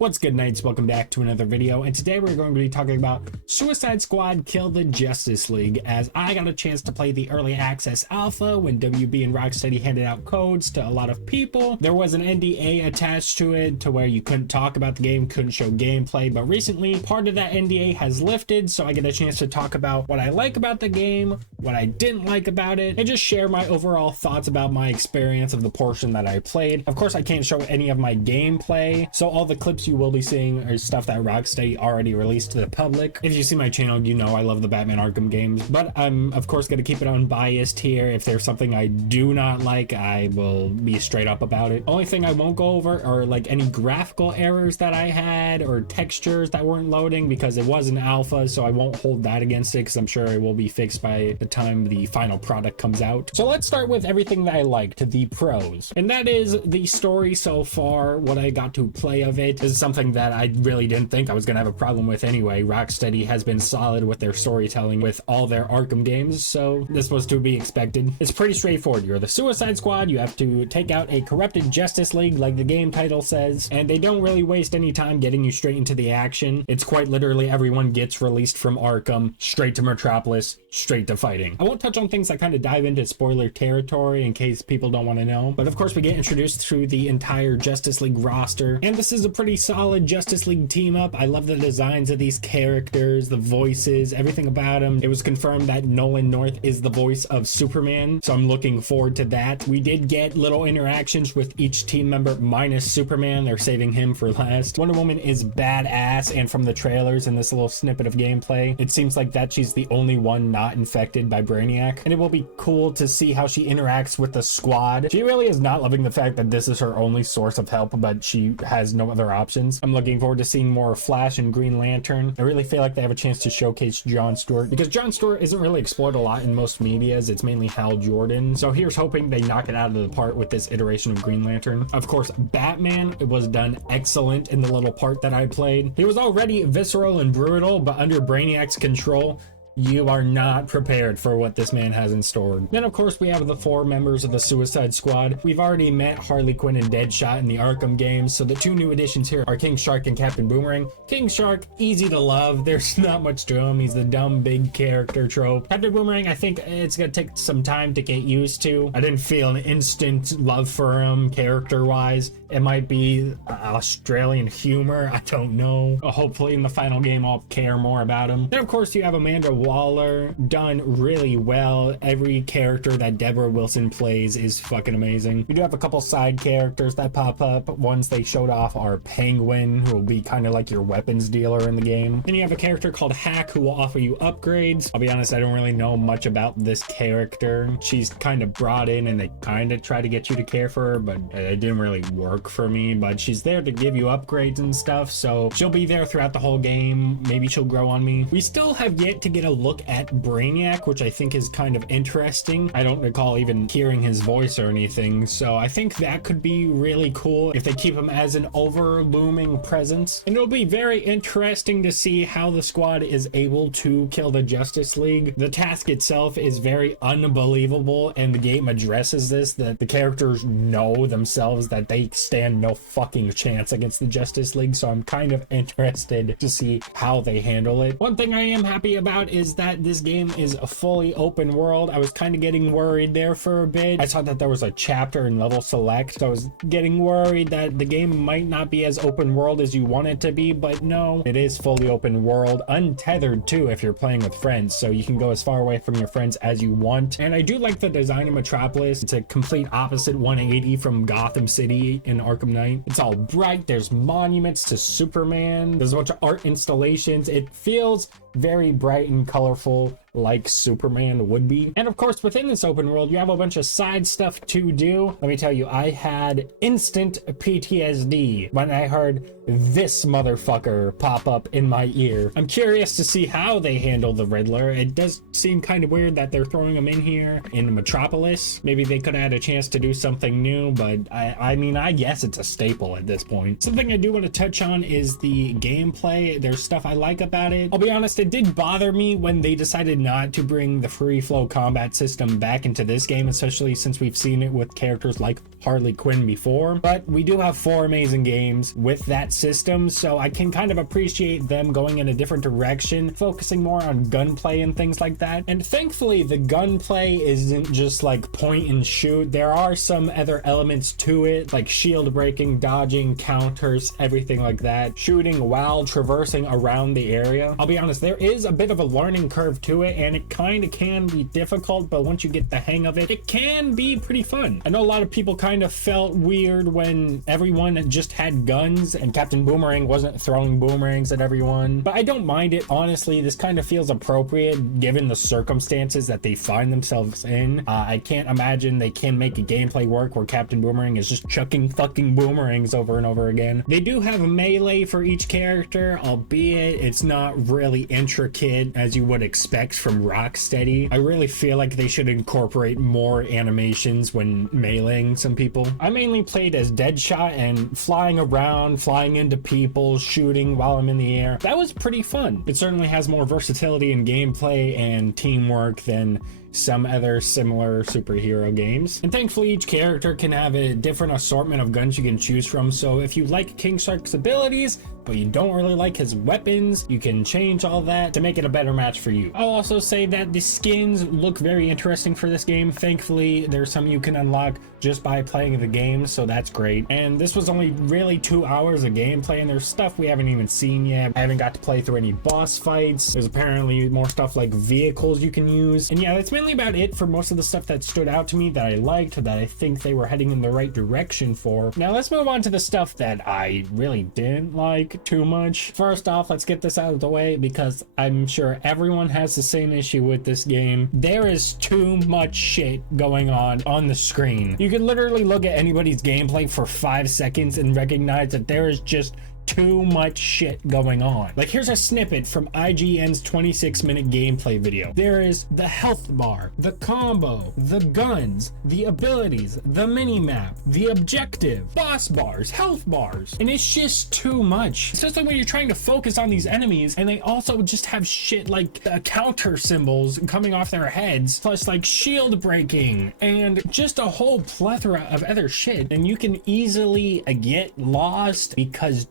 What's good, Knights? Welcome back to another video, and today we're going to be talking about Suicide Squad Kill the Justice League, as I got a chance to play the early access alpha when WB and Rocksteady handed out codes to a lot of people. There was an NDA attached to it to where you couldn't talk about the game, couldn't show gameplay, but recently part of that NDA has lifted, so I get a chance to talk about what I like about the game, what I didn't like about it, and just share my overall thoughts about my experience of the portion that I played. Of course, I can't show any of my gameplay, so all the clips you will be seeing are stuff that Rocksteady already released to the public. If you see my channel, you know I love the Batman Arkham games, but I'm of course going to keep it unbiased here. If there's something I do not like, I will be straight up about it. Only thing I won't go over are like any graphical errors that I had or textures that weren't loading, because it was an alpha, so I won't hold that against it, because I'm sure it will be fixed by the time the final product comes out. So let's start with everything that I liked, the pros, and that is the story so far. What I got to play of it is something that I really didn't think I was gonna have a problem with anyway. Rocksteady has been solid with their storytelling with all their Arkham games, so this was to be expected. It's pretty straightforward. You're the Suicide Squad, you have to take out a corrupted Justice League like the game title says, and they don't really waste any time getting you straight into the action. It's quite literally everyone gets released from Arkham, straight to Metropolis, straight to fighting. I won't touch on things that kind of dive into spoiler territory in case people don't want to know, but of course we get introduced through the entire Justice League roster, and this is a pretty solid Justice League team up. I love the designs of these characters, the voices, everything about them. It was confirmed that Nolan North is the voice of Superman, so I'm looking forward to that. We did get little interactions with each team member minus Superman. They're saving him for last. Wonder Woman is badass, and from the trailers and this little snippet of gameplay, it seems like that she's the only one not infected by Brainiac, and it will be cool to see how she interacts with the squad. She really is not loving the fact that this is her only source of help, but she has no other options. I'm looking forward to seeing more Flash and Green Lantern. I really feel like they have a chance to showcase John Stewart, because John Stewart isn't really explored a lot in most medias. It's mainly Hal Jordan, so here's hoping they knock it out of the park with this iteration of Green Lantern. Of course, Batman was done excellent in the little part that I played. He was already visceral and brutal, but under Brainiac's control, you are not prepared for what this man has in store. Then of course we have the 4 members of the Suicide Squad. We've already met Harley Quinn and Deadshot in the Arkham games, so the 2 new additions here are King Shark and Captain Boomerang. King Shark, easy to love. There's not much to him. He's the dumb big character trope. Captain Boomerang, I think it's gonna take some time to get used to. I didn't feel an instant love for him character wise. It might be Australian humor, I don't know. Hopefully in the final game I'll care more about him. Then of course you have Amanda Waller, done really well. Every character that Deborah Wilson plays is fucking amazing. We do have a couple side characters that pop up. Ones they showed off are Penguin, who will be kind of like your weapons dealer in the game. Then you have a character called Hack, who will offer you upgrades. I'll be honest, I don't really know much about this character. She's kind of brought in and they kind of try to get you to care for her, but it didn't really work for me. But she's there to give you upgrades and stuff, so she'll be there throughout the whole game. Maybe she'll grow on me. We still have yet to get a look at Brainiac, which I think is kind of interesting. I don't recall even hearing his voice or anything, so I think that could be really cool if they keep him as an over-looming presence. And it'll be very interesting to see how the squad is able to kill the Justice League. The task itself is very unbelievable, and the game addresses this, that the characters know themselves that they stand no fucking chance against the Justice League, so I'm kind of interested to see how they handle it. One thing I am happy about is that this game is a fully open world. I was kind of getting worried there for a bit. I saw that there was a chapter and level select, so I was getting worried that the game might not be as open world as you want it to be, but no, it is fully open world, untethered too if you're playing with friends, so you can go as far away from your friends as you want. And I do like the design of Metropolis. It's a complete opposite 180 from Gotham City in Arkham Knight. It's all bright, there's monuments to Superman, there's a bunch of art installations. It feels very bright and colorful like Superman would be. And of course within this open world you have a bunch of side stuff to do. Let me tell you, I had instant PTSD when I heard this motherfucker pop up in my ear. I'm curious to see how they handle the Riddler. It does seem kind of weird that they're throwing him in here in Metropolis. Maybe they could have had a chance to do something new, but I mean, I guess it's a staple at this point. Something I do want to touch on is the gameplay. There's stuff I like about it. I'll be honest, honest, it did bother me when they decided not to bring the free flow combat system back into this game, especially since we've seen it with characters like Harley Quinn before. But we do have 4 amazing games with that system, so I can kind of appreciate them going in a different direction, focusing more on gunplay and things like that. And thankfully, the gunplay isn't just like point and shoot. There are some other elements to it, like shield breaking, dodging, counters, everything like that, shooting while traversing around the area. I'll be honest, there is a bit of a learning curve to it, and it kind of can be difficult, but once you get the hang of it, it can be pretty fun. I know a lot of people kind of felt weird when everyone just had guns and Captain Boomerang wasn't throwing boomerangs at everyone, but I don't mind it. Honestly, this kind of feels appropriate given the circumstances that they find themselves in. I can't imagine they can make a gameplay work where Captain Boomerang is just chucking fucking boomerangs over and over again. They do have melee for each character, albeit it's not really intricate as you would expect from Rocksteady. I really feel like they should incorporate more animations when meleeing some people. I mainly played as Deadshot, and flying around, flying into people, shooting while I'm in the air, that was pretty fun. It certainly has more versatility in gameplay and teamwork than some other similar superhero games. And thankfully, each character can have a different assortment of guns you can choose from. So if you like King Shark's abilities, but you don't really like his weapons, you can change all that to make it a better match for you. I'll also say that the skins look very interesting for this game. Thankfully, there's some you can unlock just by playing the game, so that's great. And this was only really 2 hours of gameplay, and there's stuff we haven't even seen yet. I haven't got to play through any boss fights. There's apparently more stuff like vehicles you can use. And yeah, that's mainly about it for most of the stuff that stood out to me that I liked, that I think they were heading in the right direction for. Now let's move on to the stuff that I really didn't like too much. First off, let's get this out of the way because I'm sure everyone has the same issue with this game. There is too much shit going on the screen. You can literally look at anybody's gameplay for 5 seconds and recognize that there is just too much shit going on. Like, here's a snippet from IGN's 26-minute gameplay video. There is the health bar, the combo, the guns, the abilities, the mini-map, the objective, boss bars, health bars, and it's just too much. Especially when you're trying to focus on these enemies, and they also just have shit like counter symbols coming off their heads, plus like shield breaking, and just a whole plethora of other shit. And you can easily get lost because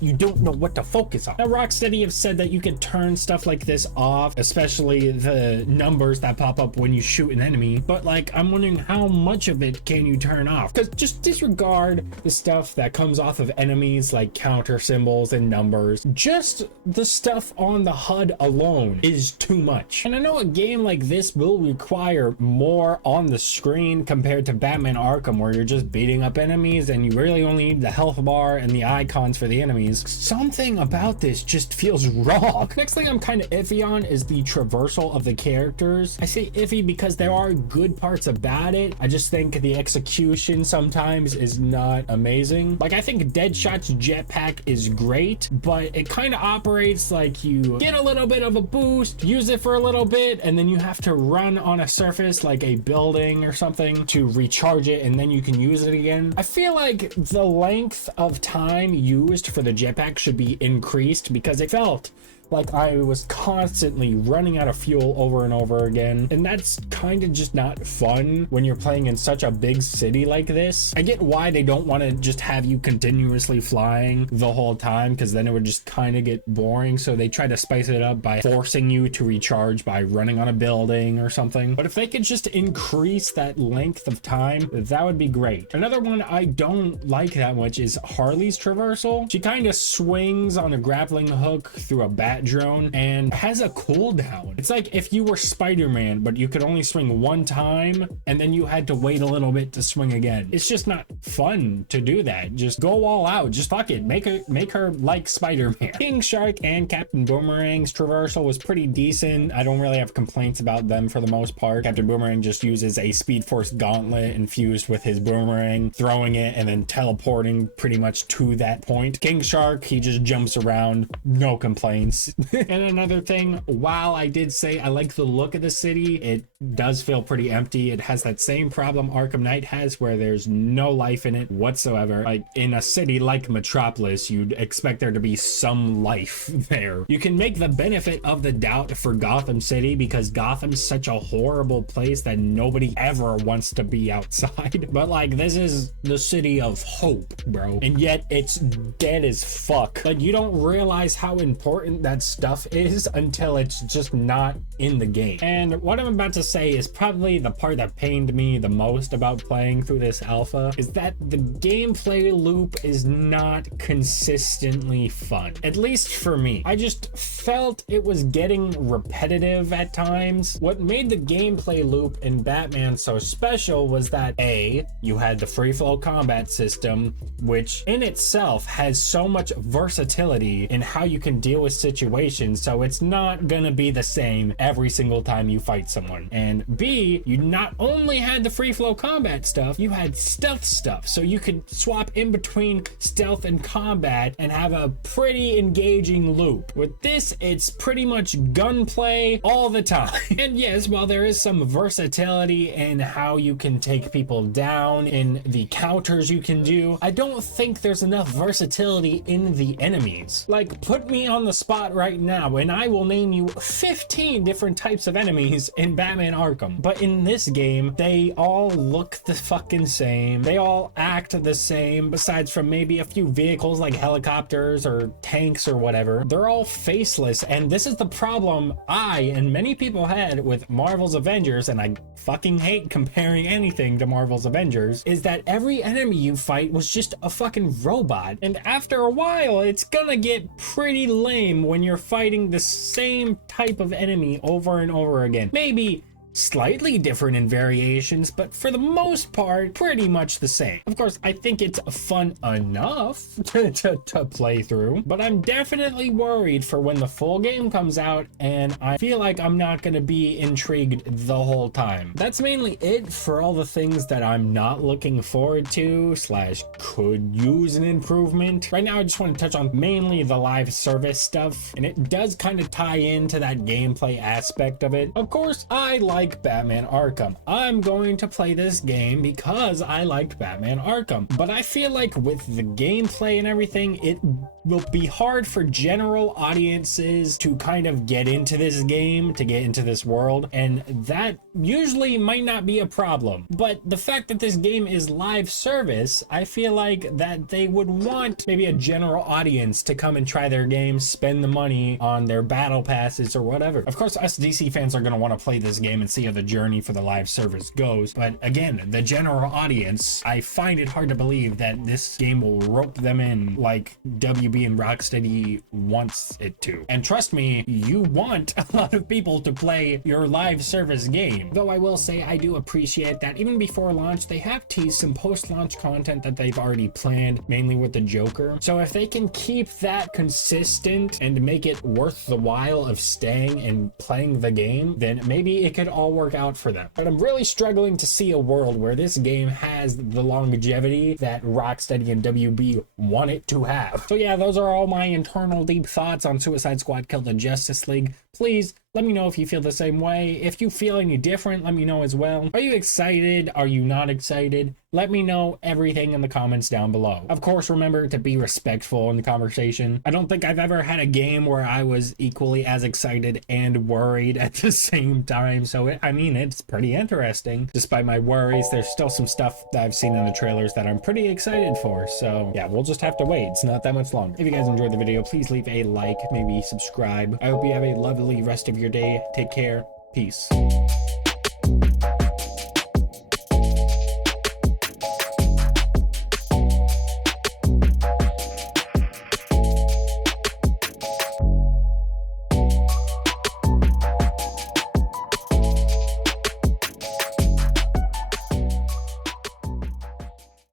you don't know what to focus on. Now, Rocksteady have said that you can turn stuff like this off, especially the numbers that pop up when you shoot an enemy, but like, I'm wondering how much of it can you turn off? Because just disregard the stuff that comes off of enemies like counter symbols and numbers. Just the stuff on the HUD alone is too much. And I know a game like this will require more on the screen compared to Batman Arkham, where you're just beating up enemies and you really only need the health bar and the icons for the enemies. Something about this just feels wrong. Next thing I'm kind of iffy on is the traversal of the characters. I say iffy because there are good parts about it. I just think the execution sometimes is not amazing. Like, I think Deadshot's jetpack is great, but it kind of operates like you get a little bit of a boost, use it for a little bit, and then you have to run on a surface like a building or something to recharge it, and then you can use it again. I feel like the length of time used for the jetpack should be increased because it felt like I was constantly running out of fuel over and over again, and that's kind of just not fun when you're playing in such a big city like this. I get why they don't want to just have you continuously flying the whole time, because then it would just kind of get boring, so they try to spice it up by forcing you to recharge by running on a building or something. But if they could just increase that length of time, that would be great. Another one I don't like that much is Harley's traversal. She kind of swings on a grappling hook through a bat drone and has a cooldown. It's like if you were Spider-Man, but you could only swing one time and then you had to wait a little bit to swing again. It's just not fun to do that. Just go all out. Just fuck it. Make her like Spider-Man. King Shark and Captain Boomerang's traversal was pretty decent. I don't really have complaints about them for the most part. Captain Boomerang just uses a Speed Force gauntlet infused with his boomerang, throwing it and then teleporting pretty much to that point. King Shark, he just jumps around, no complaints. Yes. And another thing, while I did say I like the look of the city, it does feel pretty empty. It has that same problem Arkham Knight has, where there's no life in it whatsoever. Like in a city like Metropolis, you'd expect there to be some life there. You can make the benefit of the doubt for Gotham City because Gotham's such a horrible place that nobody ever wants to be outside. But like, this is the city of hope, bro. And yet it's dead as fuck. Like, you don't realize how important that stuff is until it's just not in the game. And what I'm about to say is probably the part that pained me the most about playing through this alpha, is that the gameplay loop is not consistently fun. At least for me. I just felt it was getting repetitive at times. What made the gameplay loop in Batman so special was that A, you had the free flow combat system, which in itself has so much versatility in how you can deal with situations, so it's not gonna be the same every single time you fight someone. And B, you not only had the free flow combat stuff, you had stealth stuff, so you could swap in between stealth and combat and have a pretty engaging loop. With this, it's pretty much gunplay all the time. And yes, while there is some versatility in how you can take people down, in the counters you can do, I don't think there's enough versatility in the enemies. Like, put me on the spot right now and I will name you 15 different types of enemies in Batman Arkham. But in this game, they all look the fucking same. They all act the same, besides from maybe a few vehicles like helicopters or tanks or whatever. They're all faceless, and this is the problem I and many people had with Marvel's Avengers, and I fucking hate comparing anything to Marvel's Avengers, is that every enemy you fight was just a fucking robot. And after a while, it's gonna get pretty lame when you're fighting the same type of enemy over and over again. Maybe slightly different in variations, but for the most part, pretty much the same. Of course, I think it's fun enough to play through, but I'm definitely worried for when the full game comes out, and I feel like I'm not going to be intrigued the whole time. That's mainly it for all the things that I'm not looking forward to / could use an improvement. Right now, I just want to touch on mainly the live service stuff, and it does kind of tie into that gameplay aspect of it. Of course, I like Batman Arkham. I'm going to play this game because I liked Batman Arkham, but I feel like with the gameplay and everything, it will be hard for general audiences to kind of get into this game, to get into this world, and that usually might not be a problem. But the fact that this game is live service, I feel like that they would want maybe a general audience to come and try their game, spend the money on their battle passes or whatever. Of course, us DC fans are going to want to play this game and see how the journey for the live service goes, but again, the general audience, I find it hard to believe that this game will rope them in like WB and Rocksteady wants it to. And trust me, you want a lot of people to play your live service game. Though I will say I do appreciate that even before launch, they have teased some post-launch content that they've already planned, mainly with the Joker. So if they can keep that consistent and make it worth the while of staying and playing the game, then maybe it could all work out for them. But I'm really struggling to see a world where this game has the longevity that Rocksteady and WB want it to have. So yeah, those are all my internal deep thoughts on Suicide Squad Kill the Justice League. Please let me know if you feel the same way. If you feel any different, let me know as well. Are you excited? Are you not excited? Let me know everything in the comments down below. Of course, remember to be respectful in the conversation. I don't think I've ever had a game where I was equally as excited and worried at the same time. So, it's pretty interesting. Despite my worries, there's still some stuff that I've seen in the trailers that I'm pretty excited for. So, yeah, we'll just have to wait. It's not that much longer. If you guys enjoyed the video, please leave a like, maybe subscribe. I hope you have a lovely rest of your day. Take care. Peace.